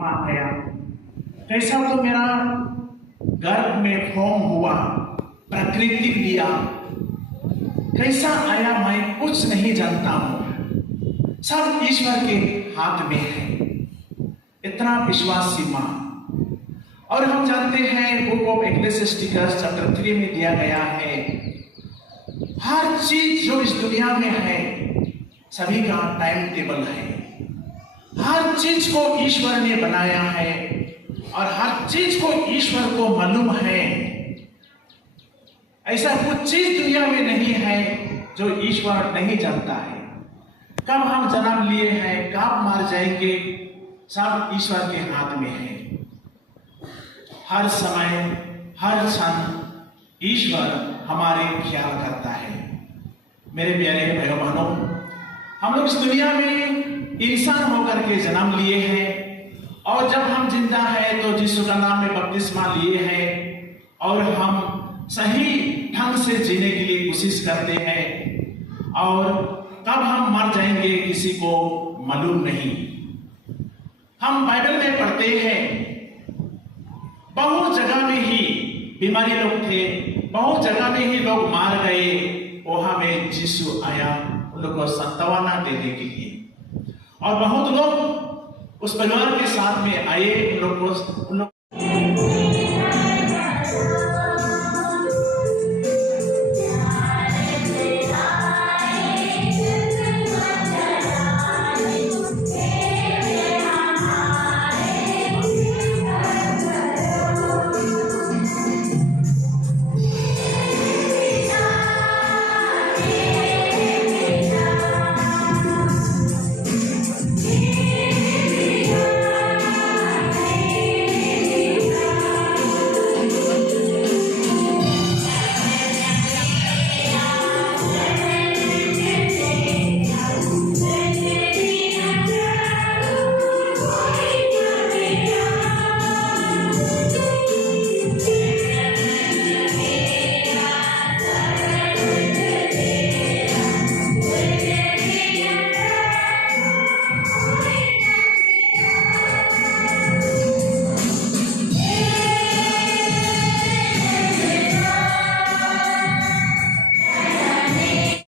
आया, कैसा तो मेरा गर्भ में फॉर्म हुआ, प्रकृति दिया, कैसा आया मैं कुछ नहीं जानता हूं, सब ईश्वर के हाथ में है। इतना विश्वासी मां। और हम जानते हैं बुक ऑफ इक्लेसियास्टिकस चैप्टर 3 में दिया गया है, हर चीज जो इस दुनिया में है सभी का टाइम टेबल है। हर चीज को ईश्वर ने बनाया है और हर चीज को ईश्वर को मालूम है। ऐसा कुछ चीज दुनिया में नहीं है जो ईश्वर नहीं जानता है। कब हम जन्म लिए हैं, कब मर जाएंगे, सब ईश्वर के हाथ में है। हर समय हर क्षण ईश्वर हमारे ख्याल करता है। मेरे प्यारे भाइयों बहनों, हम लोग इस दुनिया में इंसान होकर के जन्म लिए हैं और जब हम जिंदा हैं तो यीशु का नाम में बपतिस्मा लिए हैं और हम सही ढंग से जीने के लिए कोशिश करते हैं और कब हम मर जाएंगे किसी को मालूम नहीं। हम बाइबल में पढ़ते हैं बहुत जगह में ही बीमारी लोग थे, बहुत जगह में ही लोग मार गए, वहां में यीशु आया उन लोगों को सांत्वना देने के लिए। और बहुत लोग उस परिवार के साथ में आए, उन लोग